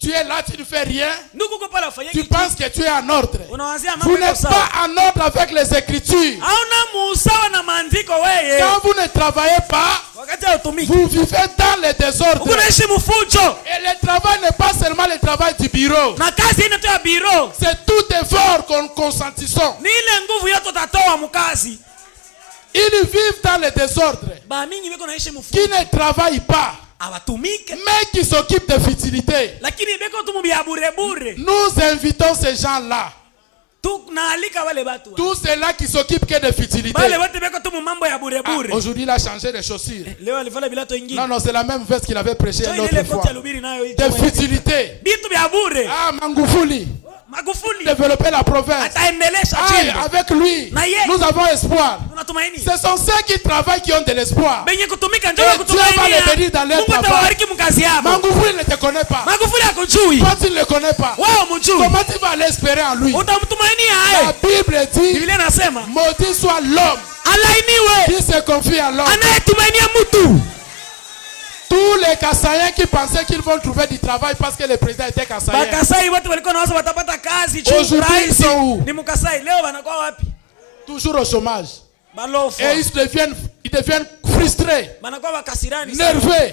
Tu es là, tu ne fais rien. Tu penses que tu es en ordre. Vous n'êtes pas en ordre avec les Écritures. Quand vous ne travaillez pas, vous vivez dans le désordre. Et le travail n'est pas seulement le travail du bureau. C'est tout effort qu'on consentissons. Ils vivent dans le désordre. Qui ne travaillent pas, mais qui s'occupent de futilité. Nous invitons ces gens-là. Tous ceux-là qui s'occupent que de futilité. Aujourd'hui, il a changé de chaussures. Non, c'est la même veste qu'il avait prêché l'autre fois. De futilité. Ah, Mangufuli. Développer la province. Avec lui, nous avons espoir. Ce sont ceux qui travaillent qui ont de l'espoir. Et Dieu va les bénir dans leur travail. Mangufuli ne te connaît pas. Toi, tu ne le connais pas. Comment tu vas aller espérer en lui? La Bible dit, maudit soit l'homme qui se confie à l'homme. Tous les Kassaïens qui pensaient qu'ils vont trouver du travail parce que le président était Kassaïen. Aujourd'hui, ils sont où? Toujours au chômage. Et ils deviennent frustrés, nerveux.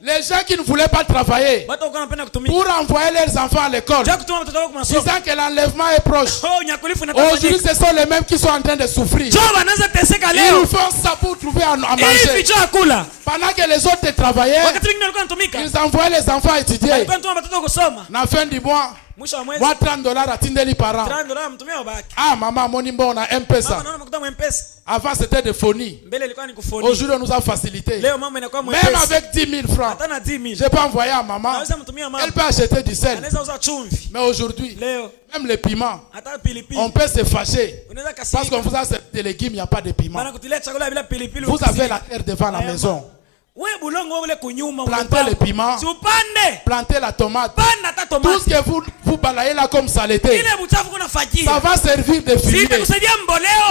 Les gens qui ne voulaient pas travailler pour envoyer leurs enfants à l'école, disant que l'enlèvement est proche. Aujourd'hui, ce sont les mêmes qui sont en train de souffrir. Ils font ça pour trouver à manger. Pendant que les autres travaillaient, ils envoyaient les enfants étudier. À la fin du mois, moi $30 à Tindeli par an. Ah maman, mon nimbo on a M-Pesa. Avant c'était de phonie. Aujourd'hui on nous a facilité. Même avec 10 000 francs, je peux envoyer à maman. Elle peut acheter du sel. Mais aujourd'hui, même les piments, on peut se fâcher. Parce qu'on vous a servi des légumes, il n'y a pas de piment. Vous avez la terre devant la maison. Plantez les piments, plantez la tomate, tout ce que vous balayez là comme saleté, ça va servir de fumier.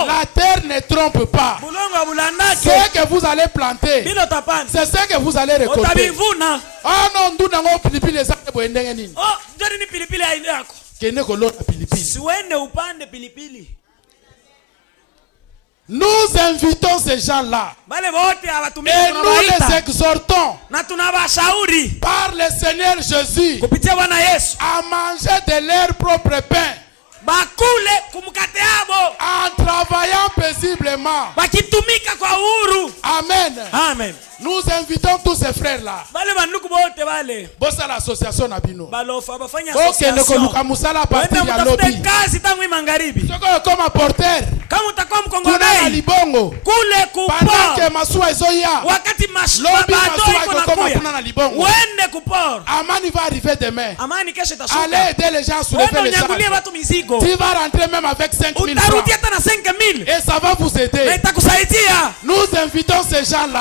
La terre ne trompe pas. Ce que vous allez planter, c'est ce que vous allez récolter. Ah non, nous n'avons pas pilipili. Nous invitons ces gens-là et nous les exhortons par le Seigneur Jésus à manger de leur propre pain en travaillant paisiblement. Amen. Amen. Nous invitons tous ces frères-là. Bossa l'association Nabino. Ok, nous musala partir ya lobby. Comme apporteur. Kuna libongo. Pendant que masua ezoya. Lobby masua comme kuna na libongo. Amani va arriver demain. Allez aider les gens à soulever les charges. Tu vas rentrer même avec 5 000 francs. Et ça va vous aider. Nous invitons ces gens-là.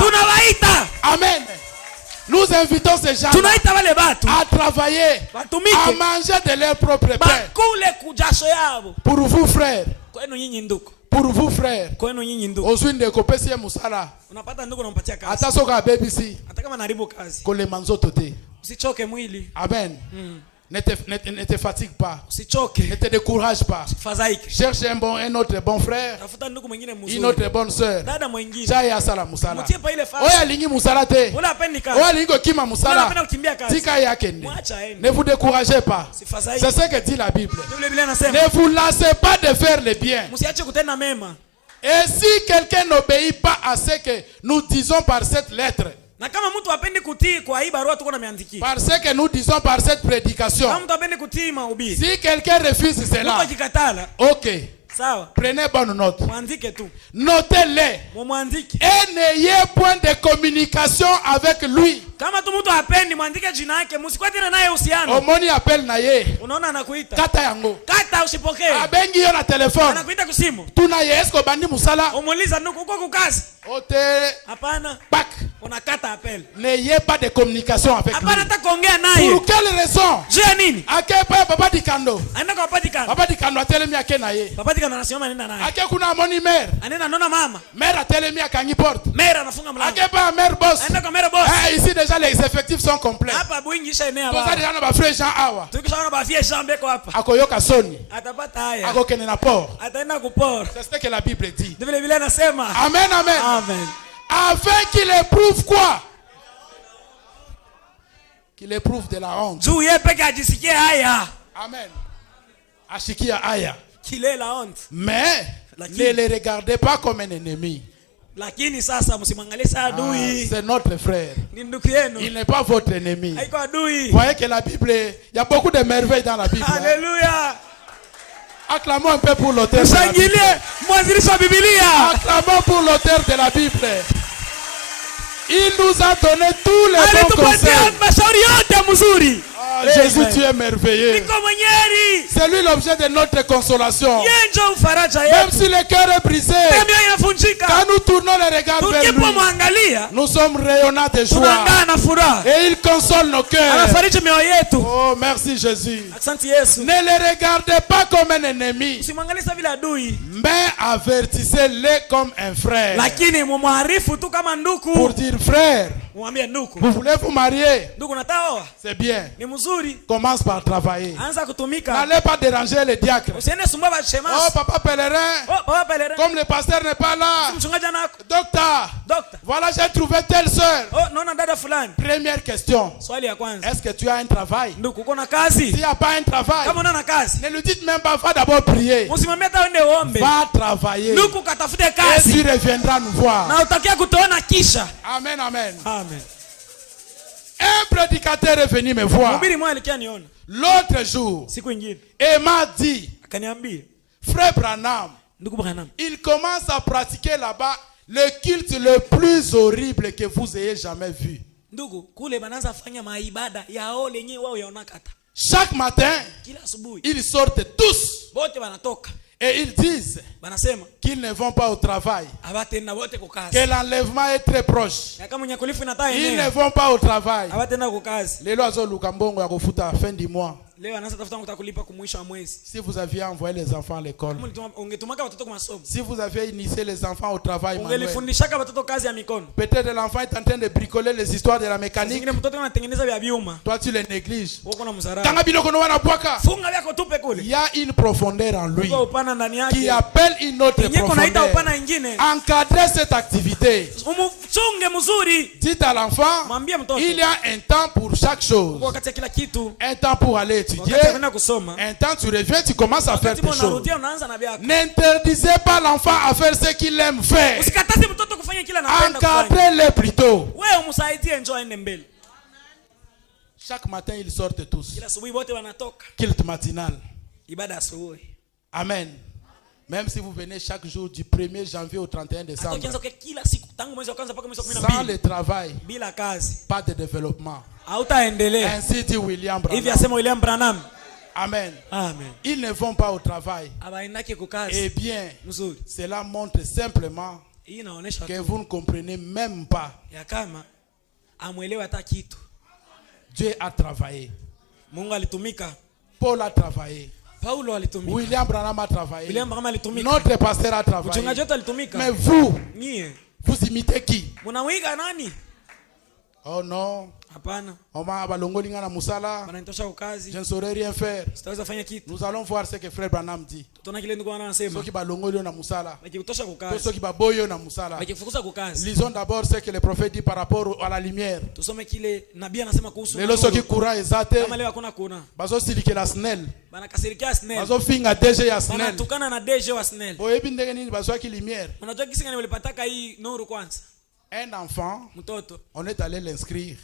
Amen. Nous invitons ces gens à travailler, à manger de leur propre pain. Pour vous frères, pour vous frères, aujourd'hui ne kopesi musala. Ata soka BBC. Kole manzoto te. Amen. Ne te fatigue pas. Ne te décourage pas. Cherche un autre bon frère, une autre bonne soeur. Jaya sala musala. Oya lingi musala te. Oya lingo kima musala. Tika yakende. Ne vous découragez pas. C'est ce que dit la Bible. Ne vous lassez pas de faire le bien. Et si quelqu'un n'obéit pas à ce que nous disons par cette lettre, parce que nous disons par cette prédication, si quelqu'un refuse cela, ok, prenez bonne note. Notez-les. Et n'ayez point de communication avec lui. Omoni appelle naye. Kata yango. Abengi yo na téléphone. Tuna ye esko bandi musala. Ote. Back. N'ayez pas de communication avec lui. Pour quelle raison? Papa Dikando. Papa Dikando a telemi ake naye. Ake kuna moni mère. Mère a telemi a kangi porte. Ake pas mère boss. Ici déjà les effectifs sont complets. Tout ça déjà na ba frère Jean awa. Akoyoka soni. Akokene na port. C'est ce que la Bible dit. Amen, amen. Afin qu'il éprouve quoi? Qu'il éprouve de la honte. Amen. Ashikia aya. Mais ne le regardez pas comme un ennemi. C'est notre frère. Il n'est pas votre ennemi. Vous voyez que la Bible, il y a beaucoup de merveilles dans la Bible. Alléluia. Acclamons un peu pour l'auteur de la Bible. Acclamons pour l'auteur de la Bible. Il nous a donné tous les bons conseils. Jésus, tu es merveilleux. C'est lui l'objet de notre consolation. Même si le cœur est brisé, quand nous tournons les regards vers lui, nous sommes rayonnants de joie. Et il console nos cœurs. Oh, merci Jésus. Ne les regardez pas comme un ennemi, mais avertissez-les comme un frère. Pour dire frère, vous voulez vous marier? C'est bien. Commence par travailler. N'allez pas déranger les diacres. Oh, papa pèlerin. Comme le pasteur n'est pas là. Docteur, voilà, j'ai trouvé telle soeur. Première question. Est-ce que tu as un travail? S'il n'y a pas un travail, ne lui dites même pas, va d'abord prier. Va travailler. Et tu reviendras nous voir. Amen, amen. Un prédicateur est venu me voir l'autre jour et m'a dit, frère Branham, il commence à pratiquer là-bas le culte le plus horrible que vous ayez jamais vu. Chaque matin, ils sortent tous et ils disent qu'ils ne vont pas au travail, que l'enlèvement est très proche. Ils ne vont pas au travail. Les lois sont fin du mois. Si vous aviez envoyé les enfants à l'école, si vous aviez initié les enfants au travail manuel, peut-être l'enfant est en train de bricoler les histoires de la mécanique. Toi tu les négliges. Il y a une profondeur en lui qui appelle une autre profondeur. Encadrez cette activité. Dites à l'enfant, il y a un temps pour chaque chose. Un temps pour aller étudier. Un temps tu reviens, tu commences à faire tes choses. N'interdisez pas l'enfant à faire ce qu'il aime faire. Encadrez-les plutôt. Chaque matin ils sortent tous. Culte matinal. Amen. Même si vous venez chaque jour du 1er janvier au 31 décembre, sans le travail, pas de développement. Ainsi dit William Branham. Amen. Ils ne vont pas au travail. Eh bien, cela montre simplement que vous ne comprenez même pas. Dieu a travaillé. Paul a travaillé. William Branham a travaillé. Notre pasteur a travaillé. Mais vous imitez qui? Oh non. Je ne saurais rien faire. Nous allons voir ce que frère Branham dit. Lisons d'abord ce que le prophète dit par rapport à la lumière. Un enfant, on est allé l'inscrire.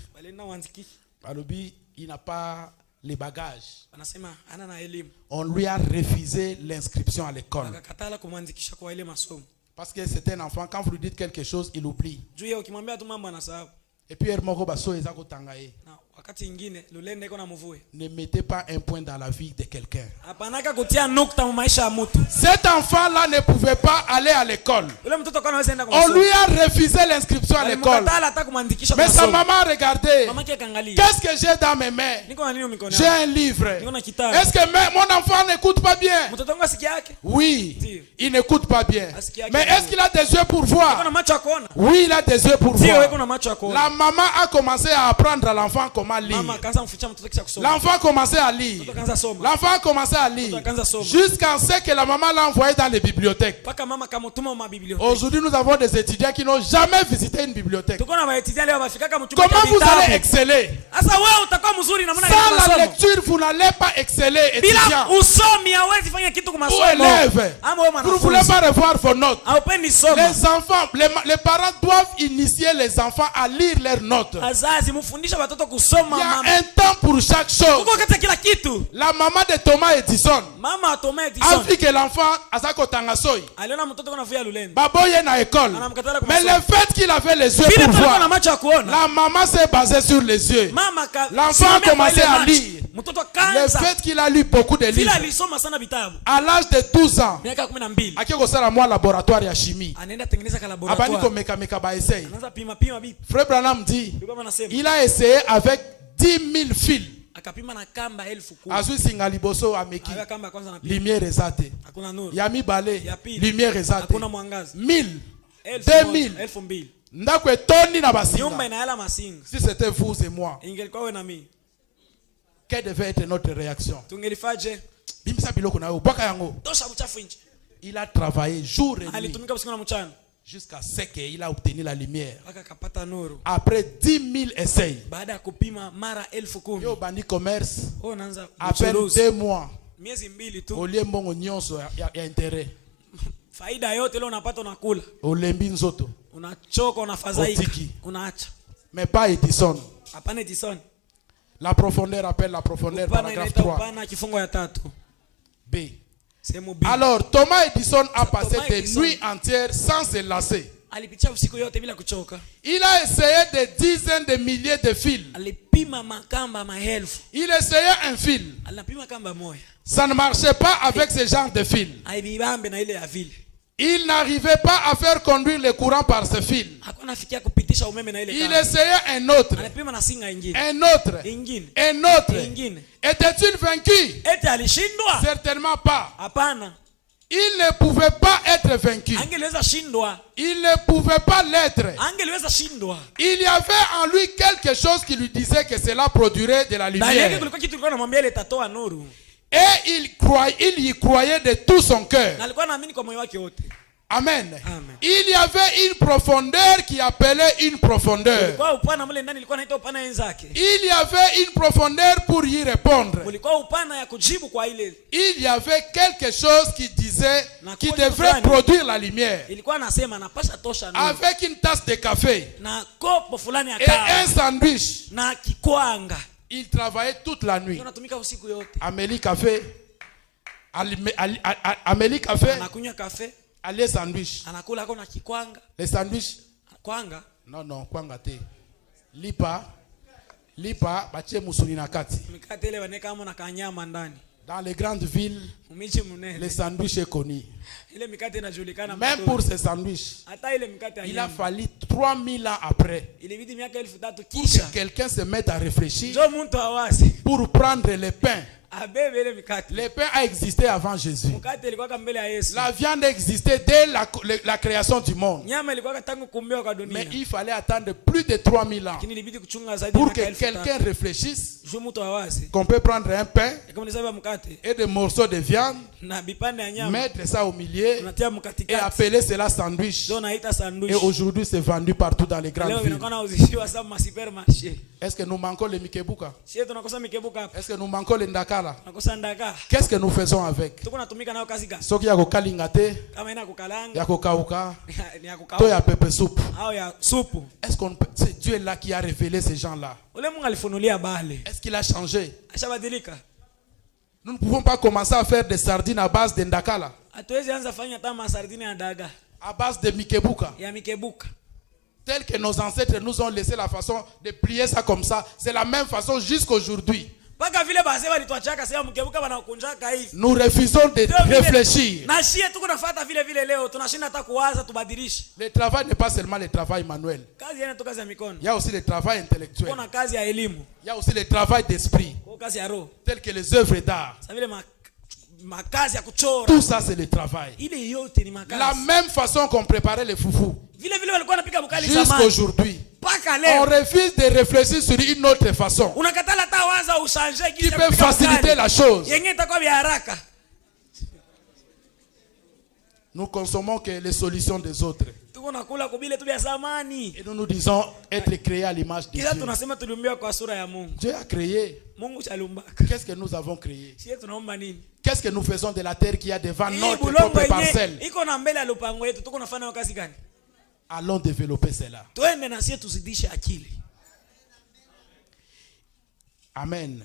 Il n'a pas les bagages. On lui a refusé l'inscription à l'école. Parce que c'est un enfant, quand vous lui dites quelque chose, il oublie. Et puis Ne mettez pas un point dans la vie de quelqu'un. Cet enfant-là ne pouvait pas aller à l'école. On lui a refusé l'inscription à l'école. Mais sa maman a regardé. Qu'est-ce que j'ai dans mes mains? J'ai un livre. Est-ce que mon enfant n'écoute pas bien? Oui, il n'écoute pas bien. Mais est-ce qu'il a des yeux pour voir? Oui, il a des yeux pour voir. La maman a commencé à apprendre à l'enfant comment lire. L'enfant a commencé à lire. L'enfant a commencé à lire. Jusqu'à ce que la maman l'a envoyé dans les bibliothèques. Aujourd'hui, nous avons des étudiants qui n'ont jamais visité une bibliothèque. Comment vous allez exceller? Sans la lecture, vous n'allez pas exceller, étudiant. Ou élève. Vous ne voulez pas revoir vos notes. Les enfants, les parents doivent initier les enfants à lire leurs notes. Il y a un temps pour chaque chose. La maman de Thomas Edison a vu que l'enfant a sa kotangasoi. Baboye na école. Mais le fait qu'il avait les yeux pour voir, la maman s'est basée sur les yeux. L'enfant a commencé à lire. Le fait qu'il a lu beaucoup de livres, à l'âge de 12 ans, moi laboratoire de chimie, Frère Branham dit, il a essayé avec 10 000 fils. Azui singaliboso ameki lumière ezate yami balé lumière ezate 1000 2000 ndako etoni na basinga. Si c'était vous et moi, quelle devait être notre réaction? Il a travaillé jour et nuit jusqu'à ce qu'il a obtenu la lumière. Après 10 000 essais, Bani commerce, après 2 mois, au lieu de intérêt. Olembi nzoto. Mais pas Edison. La profondeur appelle la profondeur, paragraphe 3. B. Alors Thomas Edison a passé des nuits entières sans se lasser. Il a essayé des dizaines de milliers de fils. Il essayait un fil. Ça ne marchait pas avec ce genre de fil. Il n'arrivait pas à faire conduire le courant par ce fil. Il essayait un autre. Un autre. Un autre. Était-il vaincu? Certainement pas. Il ne pouvait pas être vaincu. Il ne pouvait pas l'être. Il y avait en lui quelque chose qui lui disait que cela produirait de la lumière. Et il y croyait de tout son cœur. Amen. Il y avait une profondeur qui appelait une profondeur. Il y avait une profondeur pour y répondre. Il y avait quelque chose qui disait qui devrait produire la lumière. Avec une tasse de café et un sandwich. Il travaillait toute la nuit. Amélie café. Amélie café. Allez sandwich. Les sandwichs. Non, kwanga te. Lipa, bache musuni na kati. Dans les grandes villes, les sandwichs est connu. Même pour ces sandwichs, il a fallu 3000 ans après pour que quelqu'un se mette à réfléchir pour prendre le pain. Le pain a existé avant Jésus. La viande existait dès la création du monde. Mais il fallait attendre plus de 3000 ans pour que quelqu'un réfléchisse qu'on peut prendre un pain et des morceaux de viande, mettre ça au milieu et appeler cela sandwich. Et aujourd'hui c'est vendu partout dans les grandes villes. Est-ce que nous manquons les Mikebuka? Est-ce que nous manquons les Ndakala? Qu'est-ce que nous faisons avec? Ce qui y a au kalingate, il y a au kauka, il y a pepe soupe. Est-ce qu'on c'est Dieu là qui a révélé ces gens-là? Est-ce qu'il a changé? Nous ne pouvons pas commencer à faire des sardines à base de Ndakala, à base de Mikebuka. Tel que nos ancêtres nous ont laissé la façon de plier ça comme ça, c'est la même façon jusqu'aujourd'hui. Nous refusons de réfléchir. Le travail n'est pas seulement le travail manuel. Il y a aussi le travail intellectuel. Il y a aussi le travail d'esprit, tel que les œuvres d'art. Tout ça, c'est le travail. La même façon qu'on préparait les foufous jusqu'aujourd'hui, on refuse de réfléchir sur une autre façon qui peut faciliter la chose. Nous consommons que les solutions des autres. Et nous nous disons être créés à l'image de Dieu. Dieu a créé. Qu'est-ce que nous avons créé? Qu'est-ce que nous faisons de la terre qui a devant notre propre parcelle? Allons développer cela. Amen.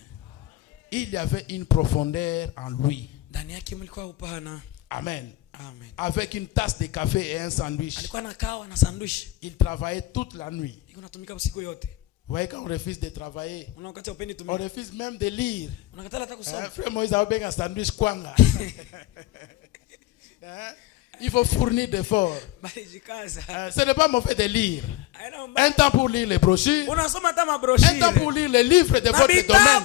Il y avait une profondeur en lui. Amen. Amen. Avec une tasse de café et un sandwich. Il travaillait toute la nuit. Vous voyez, quand on refuse de travailler, on refuse même de lire. Frère Moïse a bien un sandwich kwanga. Il faut fournir d'efforts. Ce n'est pas mauvais de lire. Un temps pour lire les brochures. Un temps pour lire les livres de votre domaine.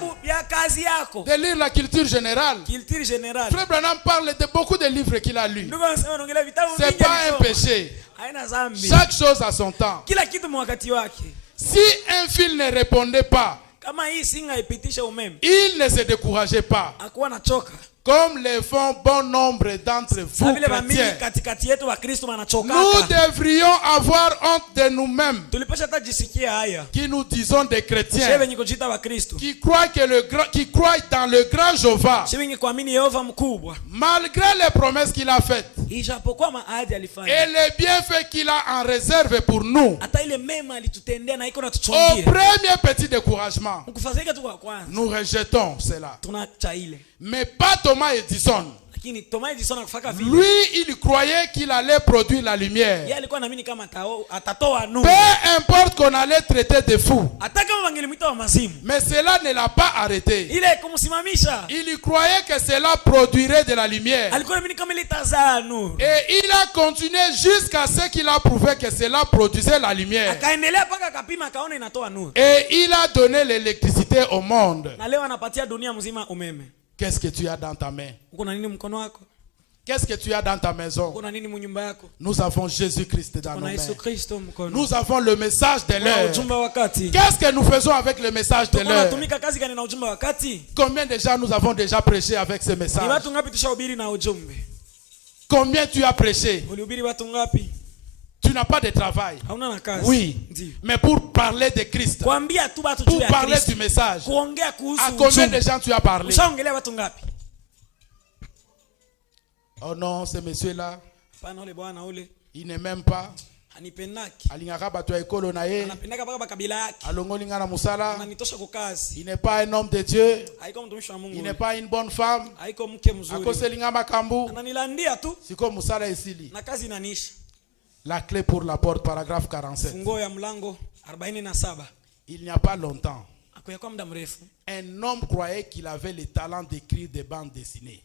De lire la culture générale. Frère Branham parle de beaucoup de livres qu'il a lus. Ce n'est pas un péché. Chaque chose a son temps. Si un fil ne répondait pas, il ne se décourageait pas. Comme le font bon nombre d'entre vous chrétiens. Nous devrions avoir honte de nous-mêmes, qui nous disons des chrétiens, qui croient dans le grand Jéhovah, malgré les promesses qu'il a faites et les bienfaits qu'il a en réserve pour nous. Au premier petit découragement, nous rejetons cela. Mais pas Thomas Edison. Lui, il croyait qu'il allait produire la lumière. Peu importe qu'on allait traiter de fou. Mais cela ne l'a pas arrêté. Il croyait que cela produirait de la lumière. Et il a continué jusqu'à ce qu'il a prouvé que cela produisait la lumière. Et il a donné l'électricité au monde. Qu'est-ce que tu as dans ta main? Qu'est-ce que tu as dans ta maison? Nous avons Jésus-Christ dans nos mains. Nous avons le message de l'heure. Qu'est-ce que nous faisons avec le message de l'heure? Combien de gens nous avons déjà prêché avec ce message? Combien tu as prêché? Tu n'as pas de travail. Oui. Mais pour parler de Christ, pour parler du message, à combien de gens tu as parlé? Oh non, ce monsieur-là, il ne m'aime pas. Il n'est pas un homme de Dieu. Il n'est pas une bonne femme. La clé pour la porte, paragraphe 47. Il n'y a pas longtemps, un homme croyait qu'il avait le talent d'écrire des bandes dessinées.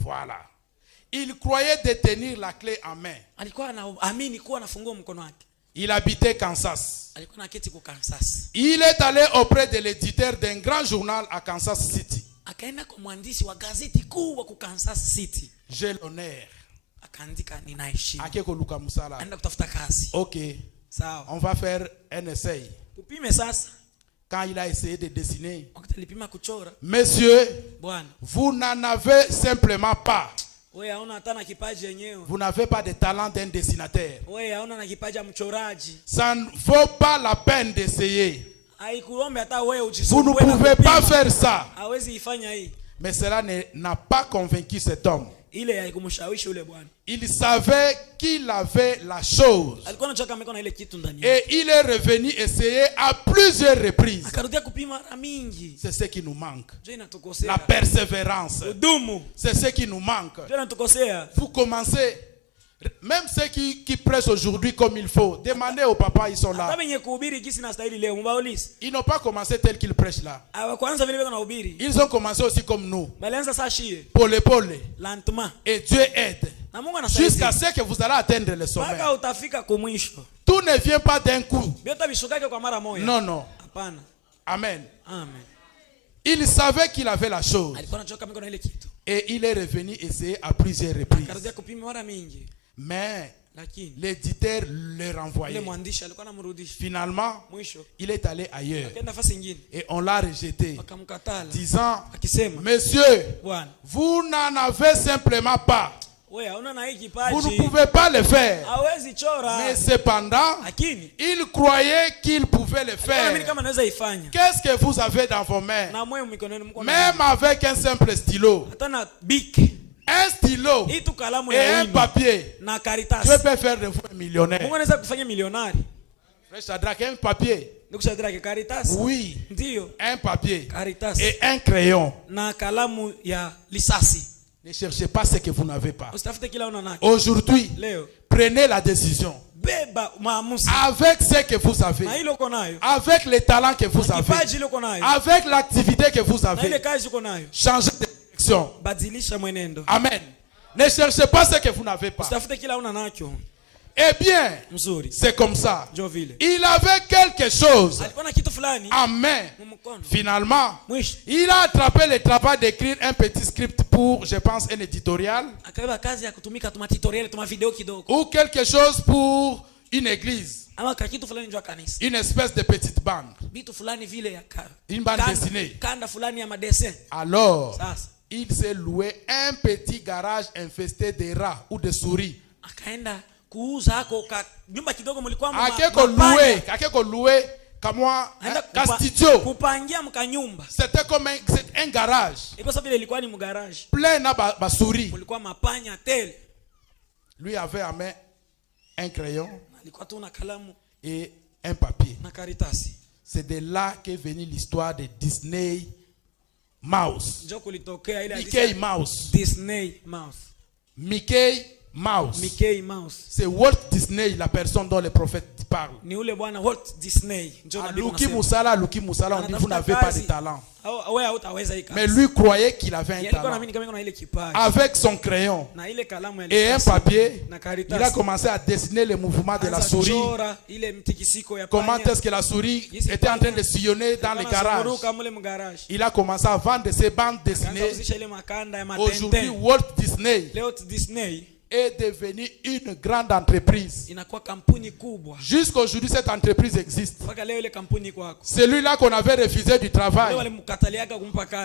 Voilà. Il croyait détenir la clé en main. Il habitait Kansas. Il est allé auprès de l'éditeur d'un grand journal à Kansas City. J'ai l'honneur. Ok. On va faire un essai. Quand il a essayé de dessiner, monsieur, vous n'en avez simplement pas. Vous n'avez pas de talent d'un dessinateur. Ça ne vaut pas la peine d'essayer. Vous ne pouvez pas faire ça. Mais cela n'a pas convaincu cet homme. Il savait qu'il avait la chose. Et il est revenu essayer à plusieurs reprises. C'est ce qui nous manque. La persévérance. C'est ce qui nous manque. Vous commencez, même ceux qui prêchent aujourd'hui comme il faut, demandez au papa, ils sont là. Ils n'ont pas commencé tel qu'ils prêchent là. Ils ont commencé aussi comme nous. Pole. Et Dieu aide. Jusqu'à ce que vous allez atteindre le sommet. Tout ne vient pas d'un coup. Non. Amen. Il savait qu'il avait la chose. Et il est revenu essayer à plusieurs reprises. Mais l'éditeur le renvoyait. Finalement, il est allé ailleurs. Et on l'a rejeté. Disant, monsieur, vous n'en avez simplement pas. Vous ne pouvez pas le faire. Mais cependant, il croyait qu'il pouvait le faire. Qu'est-ce que vous avez dans vos mains? Même avec un simple stylo. Un stylo et un papier, Dieu peut faire de vous un millionnaire. Frère Shadrach, un papier. Oui, un papier et un crayon. Ne cherchez pas ce que vous n'avez pas. Aujourd'hui, prenez la décision. Avec ce que vous avez, avec les talents que vous avez, avec l'activité que vous avez, changez de direction. Amen. Ne cherchez pas ce que vous n'avez pas. Eh bien, c'est comme ça. Il avait quelque chose en main. Finalement, il a attrapé le travail d'écrire un petit script pour, je pense, un éditorial. Ou quelque chose pour une église. Une espèce de petite bande. Une bande dessinée. Alors, il s'est loué un petit garage infesté de rats ou de souris. C'était comme un garage plein de souris. Lui avait en main un crayon et un papier. C'est de là qu'est venue l'histoire de Disney Mouse. Mickey Mouse. Mickey Mouse. C'est Walt Disney, la personne dont le prophète parle. Luki Musala, on dit vous n'avez pas de talent. Mais lui croyait qu'il avait un talent. Avec son crayon et un papier, il a commencé à dessiner les mouvements de la souris. Comment est-ce que la souris était en train de sillonner dans le garage. Il a commencé à vendre ses bandes dessinées. Aujourd'hui, Walt Disney est devenu une grande entreprise. Jusqu'à aujourd'hui, cette entreprise existe. Celui-là qu'on avait refusé du travail,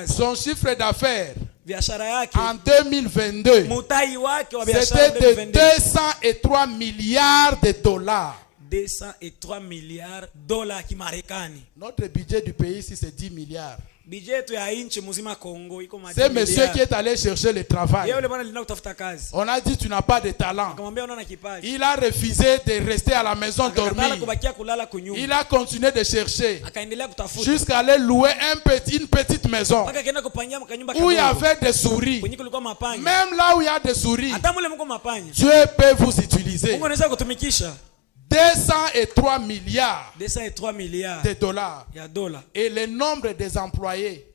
son chiffre d'affaires en 2022, c'était de 203 milliards de dollars. 203 milliards de dollars qui Marekani. Notre budget du pays ici c'est 10 milliards. C'est monsieur qui est allé chercher le travail. On a dit tu n'as pas de talent. Il a refusé de rester à la maison dormir. Il a continué de chercher jusqu'à aller louer une petite maison où il y avait des souris. Même là où il y a des souris, Dieu peut vous utiliser. 203 milliards de dollars. Et le nombre des employés,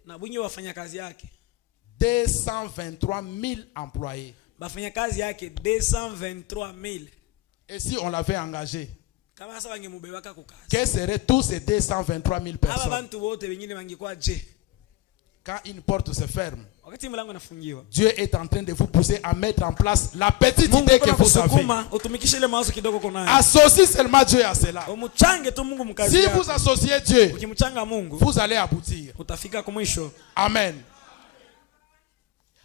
223 000 employés. Et si on l'avait engagé, quels seraient tous ces 223 000 personnes? Quand une porte se ferme, Dieu est en train de vous pousser à mettre en place la petite idée que vous avez. Associez seulement Dieu à cela. Si vous associez Dieu, vous allez aboutir. Amen.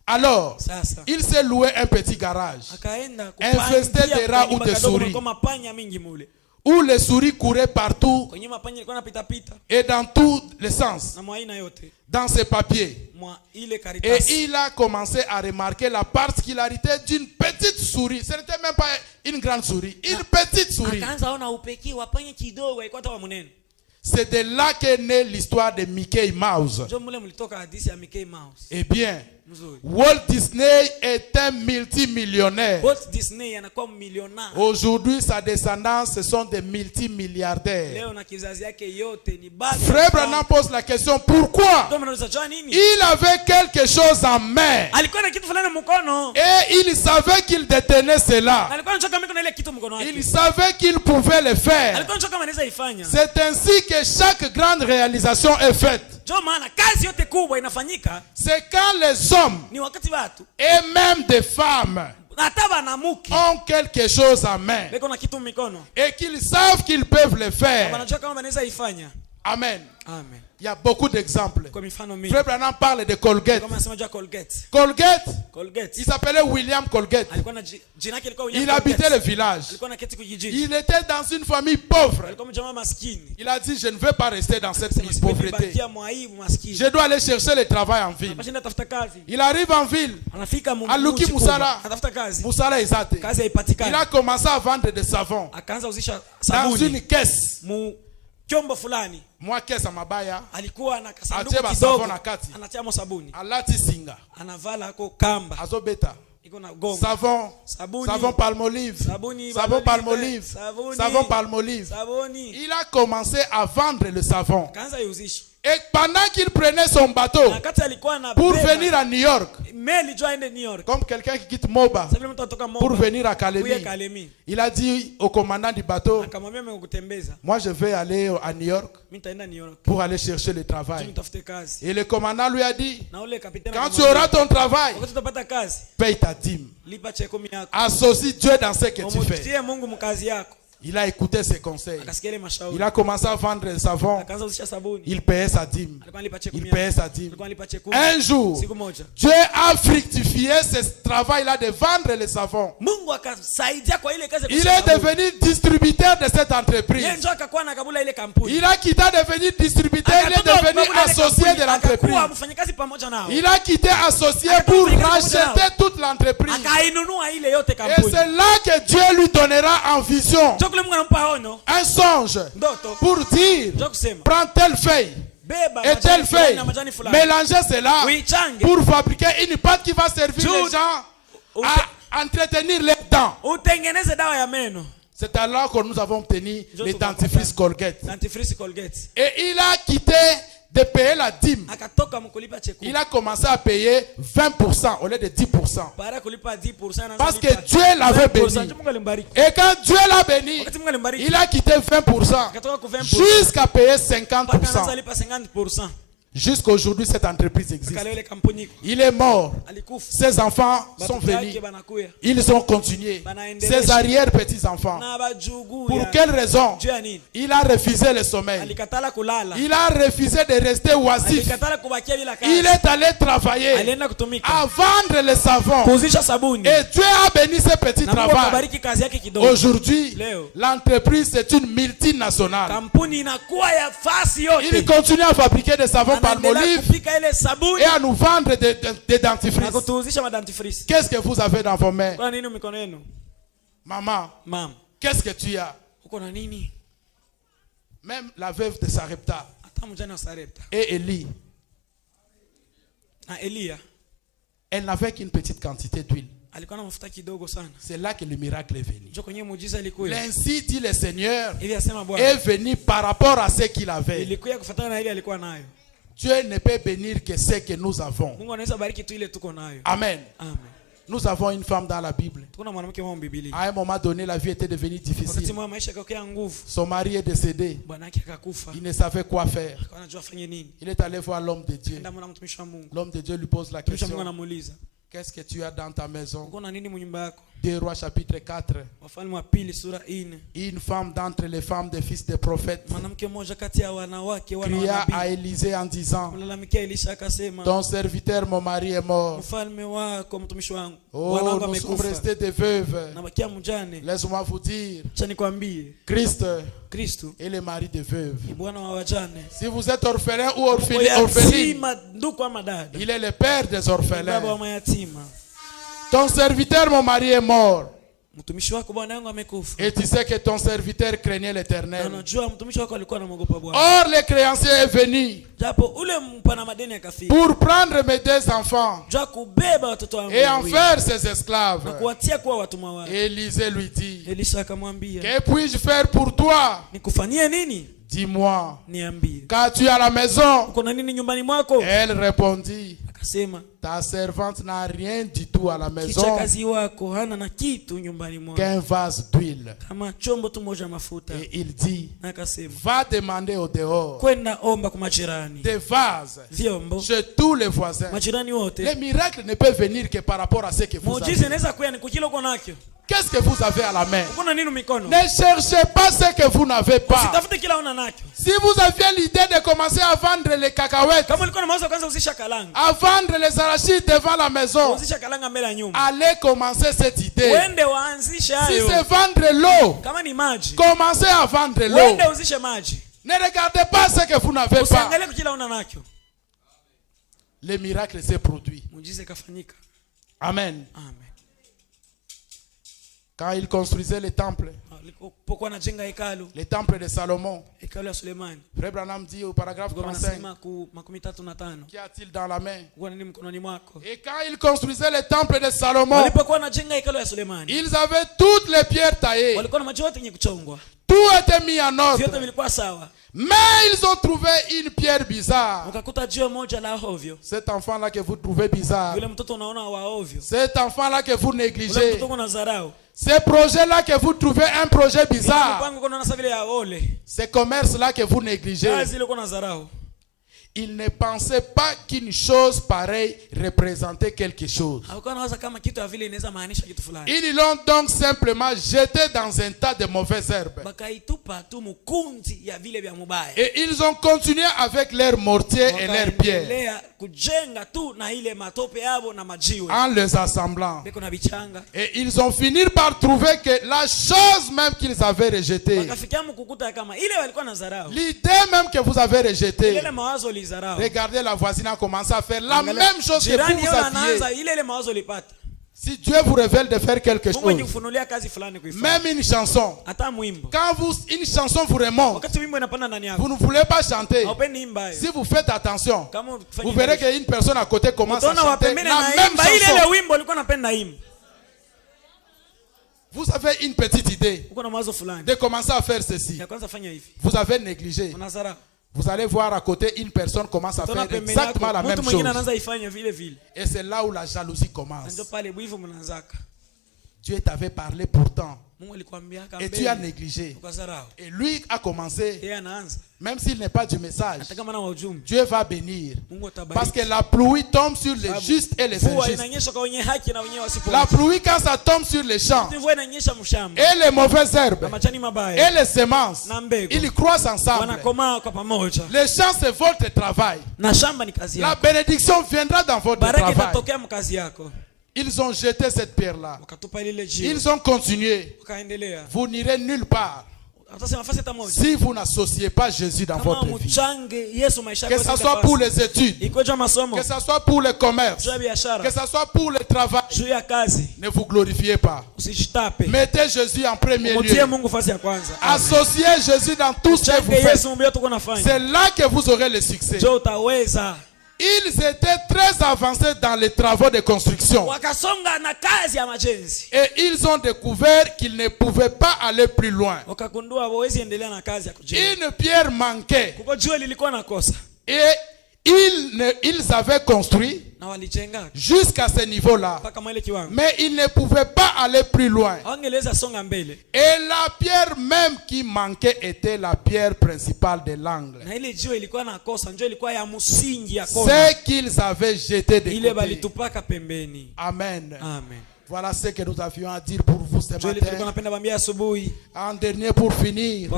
Alors, il s'est loué un petit garage infesté de rats ou de souris, où les souris couraient partout et dans tous les sens dans ses papiers. Et il a commencé à remarquer la particularité d'une petite souris. Ce n'était même pas une grande souris, une petite souris. C'est de là qu'est née l'histoire de Mickey Mouse. Eh bien, Walt Disney est un multimillionnaire. Aujourd'hui, sa descendance, ce sont des multimilliardaires. Frère Branham pose la question, pourquoi? Il avait quelque chose en main. Et il savait qu'il détenait cela. Il savait qu'il pouvait le faire. C'est ainsi que chaque grande réalisation est faite. C'est quand les hommes et même des femmes ont quelque chose en main et qu'ils savent qu'ils peuvent le faire. Amen. Amen. Il y a beaucoup d'exemples. Frère Branham parle de Colgate. Colgate, il s'appelait William Colgate. Il habitait le village. Il était dans une famille pauvre. Il a dit, je ne veux pas rester dans cette pauvreté. Je dois aller chercher le travail en ville. Il arrive en ville. À Luki Musala. Musala Ezate. Il a commencé à vendre des savons dans une caisse. Moi kesa mabaya alikuwa na kasanduku kidogo anatia sabuni alati singa anavala ko kamba azobeta iko na gongo savon palmolive savon palmolive savon palmolive. Il a commencé à vendre le savon. Et pendant qu'il prenait son bateau pour venir à New York, comme quelqu'un qui quitte Moba pour venir à Kalemi, il a dit au commandant du bateau, moi je vais aller à New York pour aller chercher le travail. Et le commandant lui a dit, quand tu auras ton travail, paye ta dîme. Associe Dieu dans ce que tu fais. Il a écouté ses conseils. Il a commencé à vendre le savon. Il payait sa dîme. Un jour, Dieu a fructifié ce travail-là de vendre le savon. Il est devenu distributeur de cette entreprise. Il a quitté devenir distributeur. Il est devenu associé de l'entreprise. Il a quitté associé pour racheter toute l'entreprise. Et c'est là que Dieu lui donnera en vision un songe pour dire, prends telle feuille et telle feuille, mélangez cela pour fabriquer une pâte qui va servir les gens à entretenir les dents. C'est alors que nous avons obtenu les dentifrices Colgate. Et il a quitté de payer la dîme. Il a commencé à payer 20% au lieu de 10%. Parce que Dieu l'avait béni. Et quand Dieu l'a béni, il a quitté 20% jusqu'à payer 50%. Jusqu'à aujourd'hui, cette entreprise existe. Il est mort. Ses enfants sont venus. Ils ont continué. Ses arrière-petits-enfants. Pour quelle raison? Il a refusé le sommeil. Il a refusé de rester oisif. Il est allé travailler à vendre le savon. Et Dieu a béni ce petit travail. Aujourd'hui, l'entreprise est une multinationale. Il continue à fabriquer des savons palmolive et à nous vendre des dentifrices. Qu'est-ce que vous avez dans vos mains? Maman, qu'est-ce que tu as? Même la veuve de Sarepta et Élie, elle n'avait qu'une petite quantité d'huile. C'est là que le miracle est venu. Ainsi dit le Seigneur est venu par rapport à ce qu'il avait. Dieu ne peut bénir que ce que nous avons. Amen. Nous avons une femme dans la Bible. À un moment donné, la vie était devenue difficile. Son mari est décédé. Il ne savait quoi faire. Il est allé voir l'homme de Dieu. L'homme de Dieu lui pose la question. Qu'est-ce que tu as dans ta maison? 2 Rois chapitre 4. Une femme d'entre les femmes des fils des prophètes cria à Élisée en disant: ton serviteur mon mari est mort. Oh, nous sommes restés des veuves. Laisse-moi vous dire, Christ est le mari des veuves. Si vous êtes orphelin ou orpheline, il est le père des orphelins. Ton serviteur mon mari est mort. Et tu sais que ton serviteur craignait l'Éternel. Or le créancier est venu pour prendre mes 2 enfants et en faire ses esclaves. Et Élisée lui dit: que puis-je faire pour toi? Dis-moi, qu'as-tu à la maison? Elle répondit: ta servante n'a rien du tout à la maison qu'un vase d'huile. Et il dit: va demander au dehors des vases chez tous les voisins. Les miracles ne peuvent venir que par rapport à ce que vous avez. Qu'est-ce que vous avez à la main? Ne cherchez pas ce que vous n'avez pas. Si vous aviez l'idée de commencer à vendre les cacahuètes, à vendre les arachides devant la maison, allez commencer cette idée. Si c'est vendre l'eau, commencez à vendre l'eau. Ne regardez pas ce que vous n'avez pas. Le miracle s'est produit. Amen. Quand il construisait le temple, le temple de Salomon, Frère Branham dit au paragraphe 35, qu'y a-t-il dans la main? Et quand il construisait le temple de Salomon, ils avaient toutes les pierres taillées. Tout était mis en ordre. Mais ils ont trouvé une pierre bizarre. Cet enfant-là que vous trouvez bizarre, cet enfant-là que vous négligez, ce projet-là que vous trouvez un projet bizarre, ce commerce-là que vous négligez, il ne pensait pas qu'une chose pareille représentait quelque chose. Ils l'ont donc simplement jeté dans un tas de mauvaises herbes. Et ils ont continué avec leurs mortiers et leurs pierres, en les assemblant. Et ils ont fini par trouver que la chose même qu'ils avaient rejetée, l'idée même que vous avez rejetée, regardez, la voisine a commencé à faire la même chose que vous aviez. Si Dieu vous révèle de faire quelque chose, même une chanson, quand une chanson vous remonte, vous ne voulez pas chanter. Si vous faites attention, vous verrez qu'une personne à côté commence à chanter la même chanson. Vous avez une petite idée de commencer à faire ceci. Vous avez négligé. Vous allez voir à côté une personne commence à faire exactement la même chose. Et c'est là où la jalousie commence. Dieu t'avait parlé pourtant, et tu as négligé. Et lui a commencé, même s'il n'est pas du message, Dieu va bénir. Parce que la pluie tombe sur les justes et les injustes. La pluie, quand ça tombe sur les champs, et les mauvaises herbes, et les semences, ils croissent ensemble. Les champs, c'est votre travail. La bénédiction viendra dans votre travail. Ils ont jeté cette pierre-là. Ils ont continué. Vous n'irez nulle part si vous n'associez pas Jésus dans votre vie. Que ce soit pour les études, que ce soit pour le commerce, que ce soit pour le travail, ne vous glorifiez pas. Mettez Jésus en premier lieu. Associez Jésus dans tout ce que vous faites. C'est là que vous aurez le succès. Ils étaient très avancés dans les travaux de construction. Et ils ont découvert qu'ils ne pouvaient pas aller plus loin. Une pierre manquait. Et ils avaient construit jusqu'à ce niveau-là. Mais ils ne pouvaient pas aller plus loin. Et la pierre même qui manquait était la pierre principale de l'angle. Ce qu'ils avaient jeté de côté. Amen. Voilà ce que nous avions à dire pour vous ce matin. En dernier pour finir.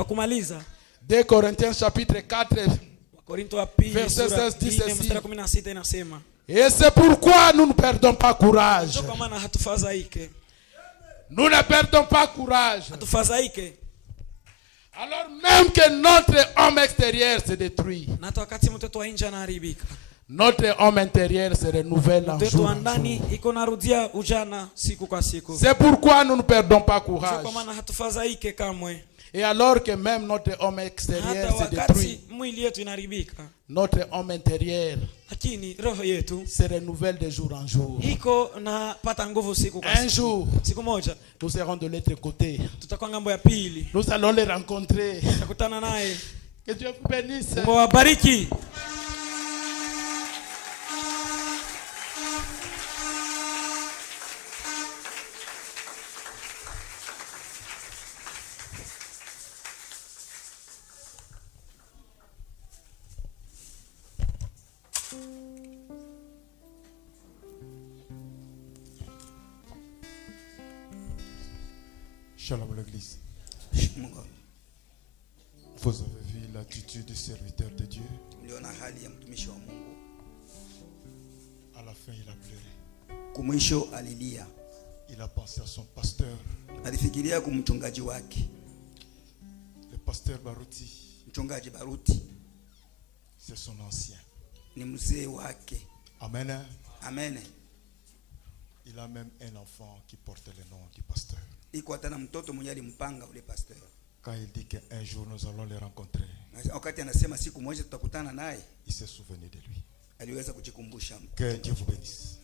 2 Corinthiens chapitre 4 verset 16 dit ceci. Et c'est pourquoi nous ne perdons pas courage. Nous ne perdons pas courage. Alors même que notre homme extérieur se détruit, notre homme intérieur se renouvelle en jour en jour. C'est pourquoi nous ne perdons pas courage. Et alors que même notre homme extérieur se détruit, notre homme intérieur se renouvelle de jour en jour. Un jour, nous serons de l'autre côté. Nous allons les rencontrer. Que Dieu vous bénisse. Shalom l'église. Vous avez vu l'attitude du serviteur de Dieu. À la fin, il a pleuré. Il a pensé à son pasteur. Le pasteur Baruti. C'est son ancien. Amen. Amen. Il a même un enfant qui porte le nom du pasteur. Quand il dit qu'un jour nous allons les rencontrer, il s'est souvenu de lui. Que Dieu vous bénisse.